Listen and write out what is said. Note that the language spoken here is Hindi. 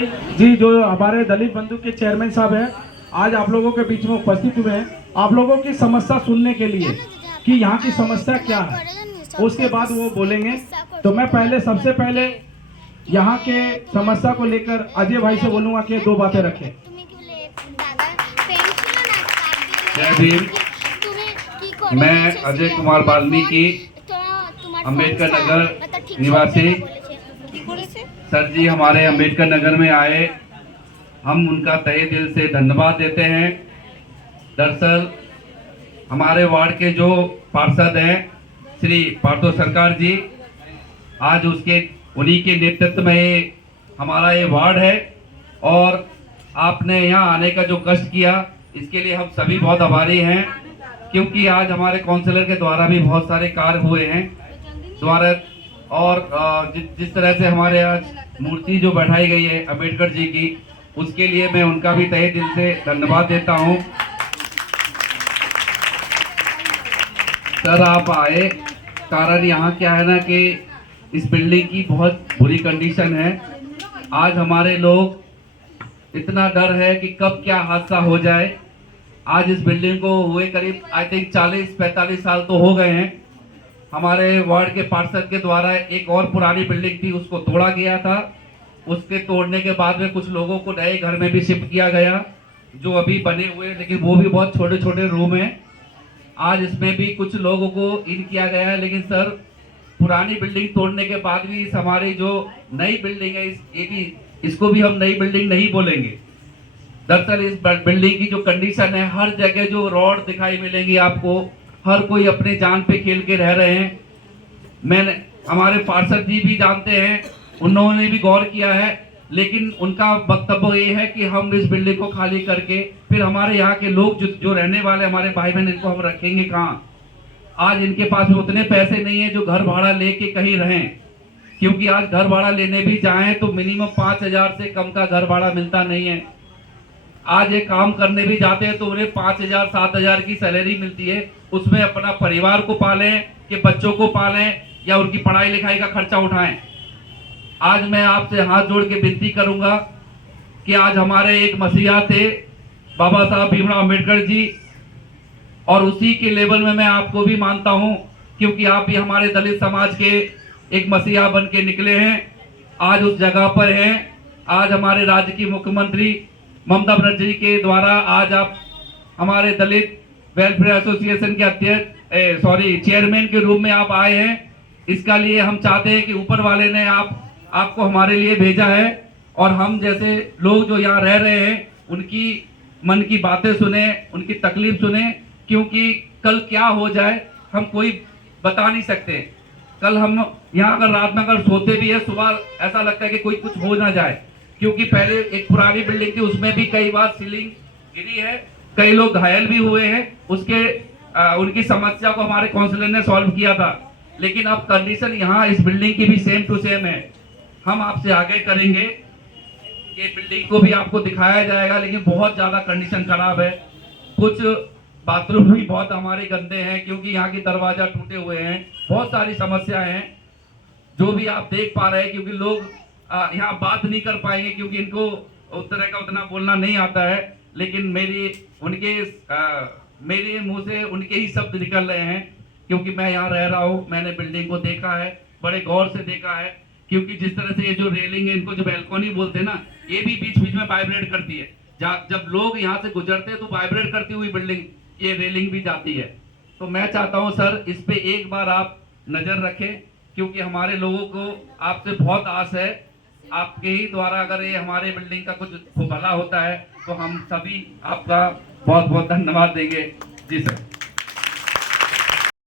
जी, जो हमारे दलित बंधु के चेयरमैन साहब हैं, आज आप लोगों के बीच में उपस्थित हुए हैं आप लोगों की समस्या सुनने के लिए कि यहाँ की समस्या क्या है। उसके बाद वो बोलेंगे। तो मैं सबसे पहले यहाँ के समस्या को लेकर अजय भाई से बोलूँगा कि 2 बातें रखें। जय भीम। मैं अजय कुमार वाल्मीकि, अम्बेडकर नगर निवासी। सर जी हमारे अम्बेडकर नगर में आए, हम उनका तहे दिल से धन्यवाद देते हैं। दरअसल हमारे वार्ड के जो पार्षद हैं श्री पार्थो सरकार जी, आज उन्हीं के नेतृत्व में हमारा ये वार्ड है और आपने यहाँ आने का जो कष्ट किया इसके लिए हम सभी बहुत आभारी हैं, क्योंकि आज हमारे काउंसलर के द्वारा भी बहुत सारे कार्य हुए हैं द्वारा। और जिस तरह से हमारे आज मूर्ति जो बैठाई गई है अम्बेडकर जी की, उसके लिए मैं उनका भी तहे दिल से धन्यवाद देता हूं। सर आप आए, कारण यहाँ क्या है ना कि इस बिल्डिंग की बहुत बुरी कंडीशन है। आज हमारे लोग इतना डर है कि कब क्या हादसा हो जाए। आज इस बिल्डिंग को हुए करीब आई थिंक 40-45 साल तो हो गए हैं। हमारे वार्ड के पार्षद के द्वारा एक और पुरानी बिल्डिंग थी, उसको तोड़ा गया था। उसके तोड़ने के बाद में कुछ लोगों को नए घर में भी शिफ्ट किया गया, जो अभी बने हुए, लेकिन वो भी बहुत छोटे छोटे रूम हैं। आज इसमें भी कुछ लोगों को इन किया गया है, लेकिन सर पुरानी बिल्डिंग तोड़ने के बाद भी हमारी जो नई बिल्डिंग है इसको भी हम नई बिल्डिंग नहीं बोलेंगे। दरअसल इस बिल्डिंग की जो कंडीशन है, हर जगह जो रॉड दिखाई मिलेंगी आपको, हर कोई अपने जान पे खेल के रह रहे हैं। हमारे पार्षद जी भी जानते हैं, उन्होंने भी गौर किया है, लेकिन उनका वक्तव्य ये है कि हम इस बिल्डिंग को खाली करके फिर हमारे यहाँ के लोग जो रहने वाले हमारे भाई बहन, इनको हम रखेंगे कहाँ। आज इनके पास में उतने पैसे नहीं है जो घर भाड़ा लेके कहीं रहें, क्योंकि आज घर भाड़ा लेने भी जाएं तो मिनिमम 5,000 से कम का घर भाड़ा मिलता नहीं है। आज ये काम करने भी जाते हैं तो उन्हें 5,000-7,000 की सैलरी मिलती है, उसमें अपना परिवार को पालें कि बच्चों को पालें या उनकी पढ़ाई लिखाई का खर्चा उठाएं। आज मैं आपसे हाथ जोड़ के विनती करूंगा कि आज हमारे एक मसीहा थे बाबा साहब भीमराव अम्बेडकर जी, और उसी के लेवल में मैं आपको भी मानता हूं, क्योंकि आप भी हमारे दलित समाज के एक मसीहा बन के निकले हैं, आज उस जगह पर हैं। आज हमारे राज्य की मुख्यमंत्री ममता बनर्जी के द्वारा आज आप हमारे दलित वेलफेयर एसोसिएशन के चेयरमैन के रूप में आप आए हैं। इसका लिए हम चाहते हैं कि ऊपर वाले ने आपको हमारे लिए भेजा है, और हम जैसे लोग जो यहाँ रह रहे हैं उनकी मन की बातें सुने, उनकी तकलीफ सुने, क्योंकि कल क्या हो जाए हम कोई बता नहीं सकते। कल हम यहाँ अगर रात में अगर सोते भी है, सुबह ऐसा लगता है कि कोई कुछ हो ना जाए, क्योंकि पहले एक पुरानी बिल्डिंग थी, उसमें भी कई बार सीलिंग गिरी है, कई लोग घायल भी हुए हैं। उनकी समस्या को हमारे काउंसलर ने सॉल्व किया था, लेकिन अब कंडीशन यहाँ इस बिल्डिंग की भी सेम टू सेम है। हम आपसे आगे करेंगे कि बिल्डिंग को भी आपको दिखाया जाएगा, लेकिन बहुत ज्यादा कंडीशन खराब है। कुछ बाथरूम भी बहुत हमारे गंदे हैं, क्योंकि यहाँ की दरवाजा टूटे हुए हैं। बहुत सारी समस्याएं हैं जो भी आप देख पा रहे हैं, क्योंकि लोग यहाँ बात नहीं कर पाएंगे, क्योंकि इनको उस तरह का उतना बोलना नहीं आता है, लेकिन मेरे मुंह से उनके ही शब्द निकल रहे हैं, क्योंकि मैं यहाँ रह रहा हूँ, मैंने बिल्डिंग को देखा है, बड़े गौर से देखा है। क्योंकि जिस तरह से ये जो रेलिंग है, इनको जो बैल्कनी बोलते हैं ना, ये भी बीच बीच में वाइब्रेट करती है। जब लोग यहाँ से गुजरते हैं तो वाइब्रेट करती हुई बिल्डिंग, ये रेलिंग भी जाती है। तो मैं चाहता हूँ सर, इस पे एक बार आप नजर रखें, क्योंकि हमारे लोगों को आपसे बहुत आस है। आपके ही द्वारा अगर ये हमारे बिल्डिंग का कुछ भला होता है तो हम सभी आपका बहुत बहुत धन्यवाद देंगे। जी सर।